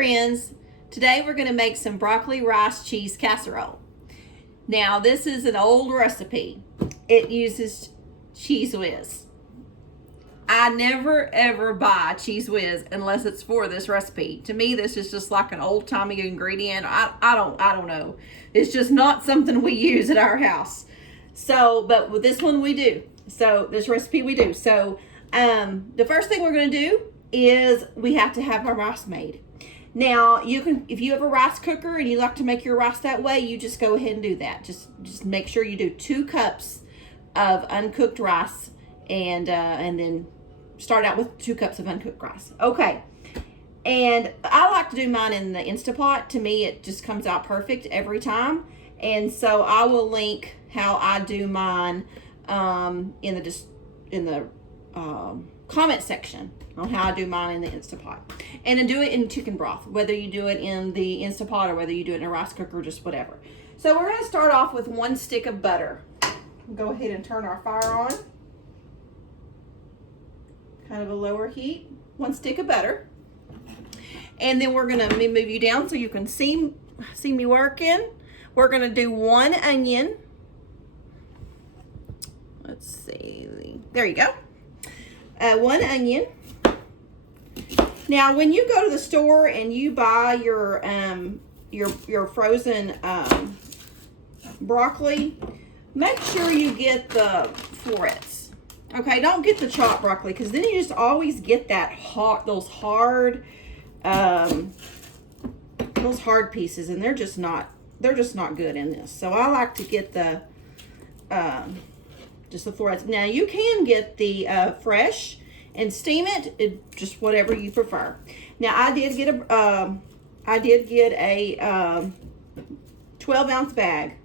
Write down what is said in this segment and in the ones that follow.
friends, today we're going to make some broccoli rice cheese casserole. Now this is an old recipe. It uses Cheez Whiz. I never ever buy Cheez Whiz unless it's for this recipe. To me, this is just like an old-timey ingredient. I don't know. It's just not something we use at our house. So, but with this one we do. So this recipe we do. So the first thing we're going to do is we have to have our rice made. Now you can, if you have a rice cooker and you like to make your rice that way, you just go ahead and do that. Just make sure you do 2 cups of uncooked rice, and then start out with 2 cups of uncooked rice. Okay, and I like to do mine in the Instapot. To me, it just comes out perfect every time, and so I will link how I do mine in the comment section on how I do mine in the Instapot. And then do it in chicken broth, whether you do it in the Instapot or whether you do it in a rice cooker, just whatever. So we're going to start off with 1 stick of butter. We'll go ahead and turn our fire on. Kind of a lower heat. 1 stick of butter. And then we're going to move you down so you can see me working. We're going to do 1 onion. Let's see. There you go. 1 onion. Now, when you go to the store and you buy your frozen broccoli, make sure you get the florets. Okay, don't get the chopped broccoli, because then you just always get that those hard pieces, and they're just not good in this. So I like to get the just the florets. Now you can get the fresh and steam it, just whatever you prefer. Now I did get a 12-ounce bag,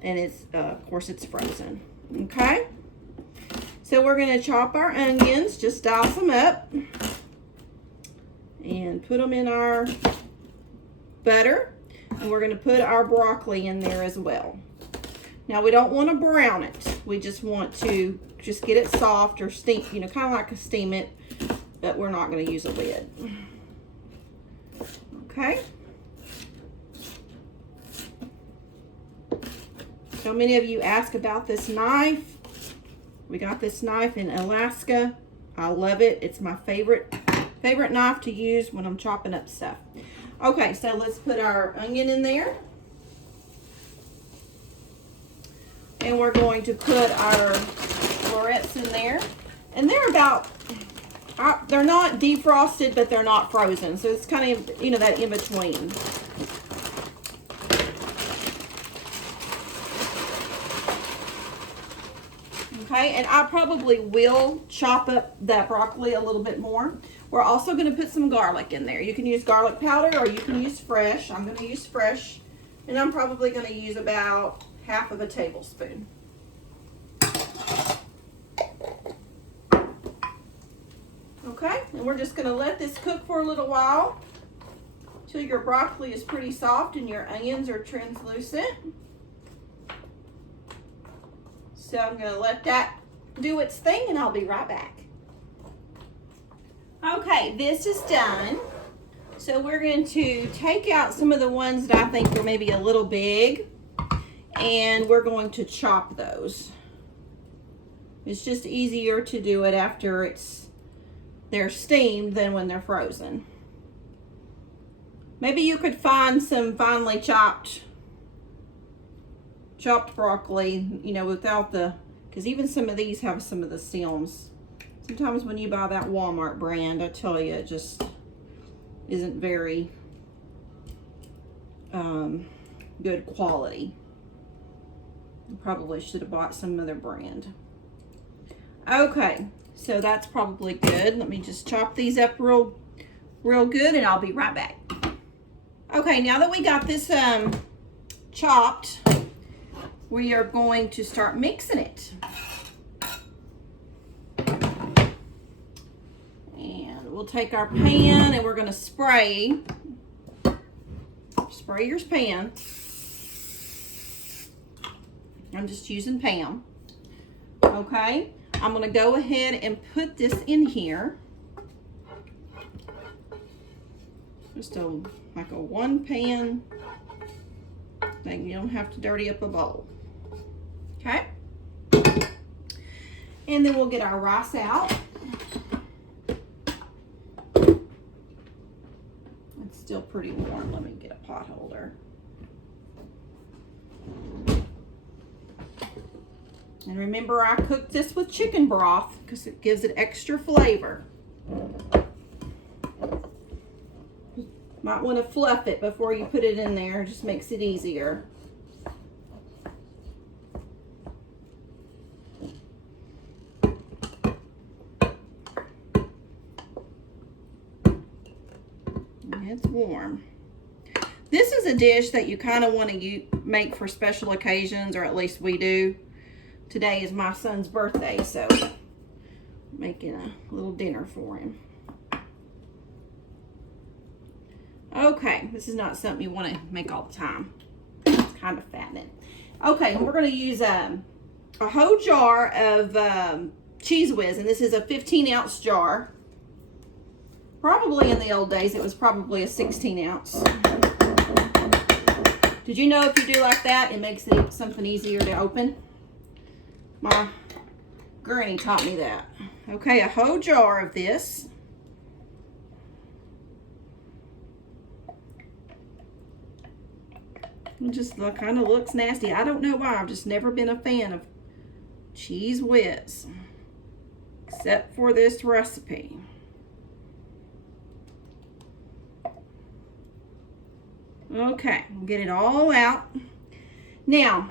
and it's of course it's frozen. Okay, so we're going to chop our onions, just dice them up and put them in our butter, and we're going to put our broccoli in there as well. Now we don't want to brown it. We just want to get it soft, or steam, kind of like a steam it, but we're not going to use a lid. Okay. So many of you ask about this knife. We got this knife in Alaska. I love it. It's my favorite knife to use when I'm chopping up stuff. Okay, so let's put our onion in there. And we're going to put our florets in there. And they're about, they're not defrosted, but they're not frozen. So it's kind of, that in between. Okay, and I probably will chop up that broccoli a little bit more. We're also going to put some garlic in there. You can use garlic powder, or you can use fresh. I'm going to use fresh. And I'm probably going to use about half of a tablespoon. Okay, and we're just going to let this cook for a little while till your broccoli is pretty soft and your onions are translucent. So I'm going to let that do its thing, and I'll be right back. Okay, this is done. So we're going to take out some of the ones that I think are maybe a little big, and we're going to chop those. It's just easier to do it after they're steamed than when they're frozen. Maybe you could find some finely chopped broccoli, without because even some of these have some of the stems. Sometimes when you buy that Walmart brand, I tell you, it just isn't very good quality. You probably should have bought some other brand. Okay, so that's probably good. Let me just chop these up real good, and I'll be right back. Okay, now that we got this chopped, we are going to start mixing it. And we'll take our pan, and we're going to spray your pan. I'm just using Pam. Okay, I'm going to go ahead and put this in here. Just like a one pan thing. You don't have to dirty up a bowl. Okay? And then we'll get our rice out. It's still pretty warm. Let me get a pot holder. And remember, I cooked this with chicken broth because it gives it extra flavor. Might want to fluff it before you put it in there. It just makes it easier. It's warm. This is a dish that you kind of want to make for special occasions, or at least we do. Today is my son's birthday, so I'm making a little dinner for him. Okay, this is not something you want to make all the time. It's kind of fattening. Okay, we're going to use a whole jar of Cheez Whiz, and this is a 15-ounce jar. Probably in the old days, it was probably a 16-ounce. Did you know if you do like that, it makes it something easier to open? My granny taught me that. Okay, a whole jar of this. It just kind of looks nasty. I don't know why. I've just never been a fan of Cheez Whiz, except for this recipe. Okay, we'll get it all out. Now,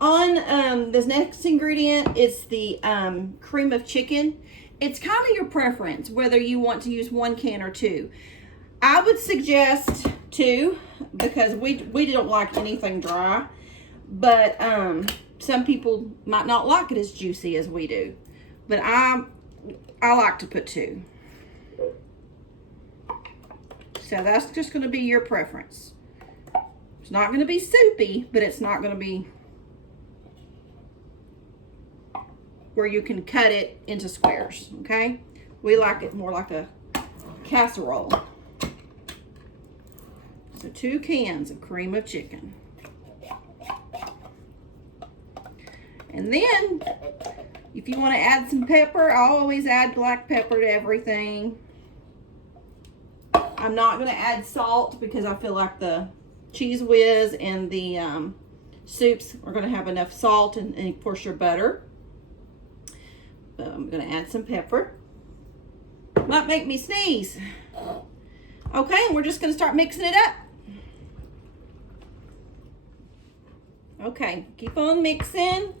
on this next ingredient, it's the cream of chicken. It's kind of your preference whether you want to use 1 can or 2. I would suggest 2 because we don't like anything dry, but some people might not like it as juicy as we do. But I like to put 2. So that's just going to be your preference. It's not going to be soupy, but it's not going to be where you can cut it into squares, okay? We like it more like a casserole. So 2 cans of cream of chicken. And then, if you want to add some pepper, I always add black pepper to everything. I'm not going to add salt because I feel like the Cheez Whiz and the soups are going to have enough salt and of course your butter. But I'm going to add some pepper. Might make me sneeze. Okay, and we're just going to start mixing it up. Okay, keep on mixing.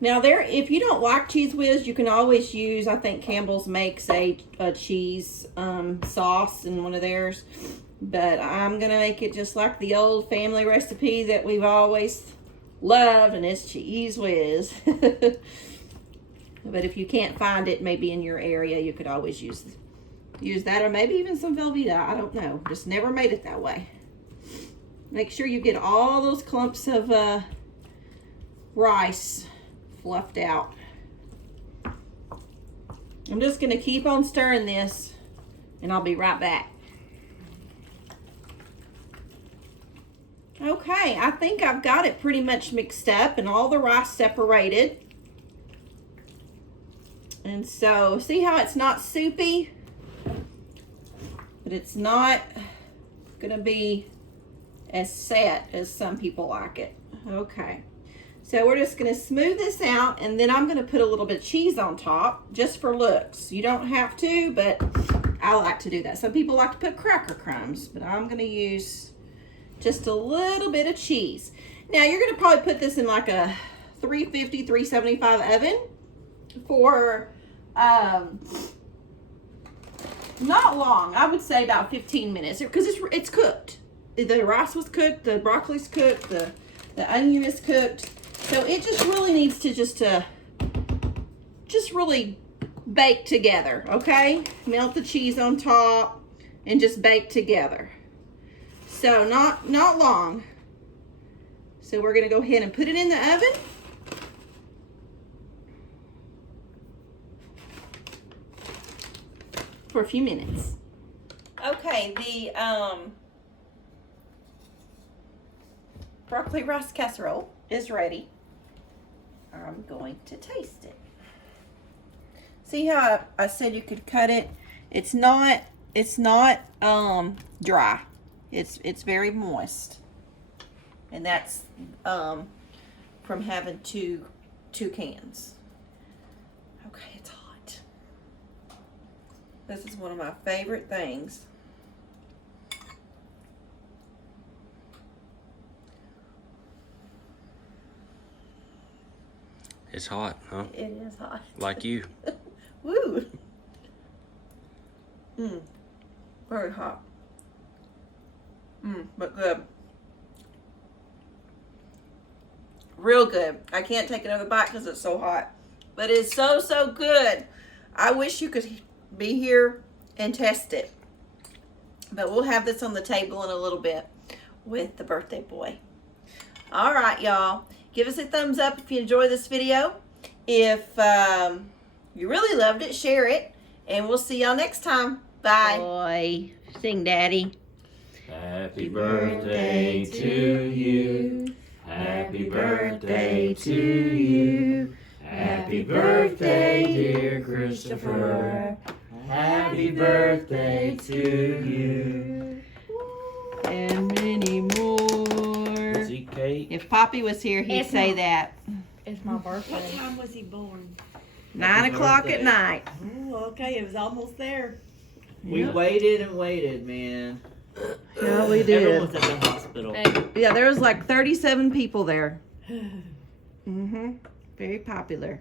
Now if you don't like Cheez Whiz, you can always use, I think Campbell's makes a cheese sauce in one of theirs. But I'm going to make it just like the old family recipe that we've always loved, and it's Cheez Whiz. But if you can't find it maybe in your area, you could always use that, or maybe even some Velveeta. I don't know. Just never made it that way. Make sure you get all those clumps of rice fluffed out. I'm just going to keep on stirring this, and I'll be right back. Okay, I think I've got it pretty much mixed up and all the rice separated. And so, see how it's not soupy? But it's not going to be as set as some people like it. Okay. So we're just going to smooth this out, and then I'm going to put a little bit of cheese on top just for looks. You don't have to, but I like to do that. Some people like to put cracker crumbs, but I'm going to use just a little bit of cheese. Now you're going to probably put this in like a 350, 375 oven for not long. I would say about 15 minutes because it's cooked. The rice was cooked, the broccoli's cooked, the onion is cooked. So it just really needs to just really bake together, okay? Melt the cheese on top and just bake together. So not long. So we're going to go ahead and put it in the oven. for a few minutes. Okay, the broccoli rice casserole is ready. I'm going to taste it. See how I said you could cut it? It's not dry. It's very moist. And that's from having two cans. Okay, it's hot. This is one of my favorite things. It's hot, huh? It is hot. Like you. Woo! Very hot. But good. Real good. I can't take another bite because it's so hot. But it's so, so good. I wish you could be here and test it. But we'll have this on the table in a little bit with the birthday boy. All right, y'all. Give us a thumbs up if you enjoy this video. If you really loved it, share it. And we'll see y'all next time. Bye. Boy, sing, Daddy. Happy birthday to you. Happy birthday to you. Happy birthday, dear Christopher. Happy birthday to you. And many more. Cake. If Poppy was here, he'd say that. It's my birthday. What time was he born? 9 o'clock at night. Oh, okay, it was almost there. We waited and waited, man. Yeah, we Everyone did. was at the hospital. Yeah, there was like 37 people there. Very popular.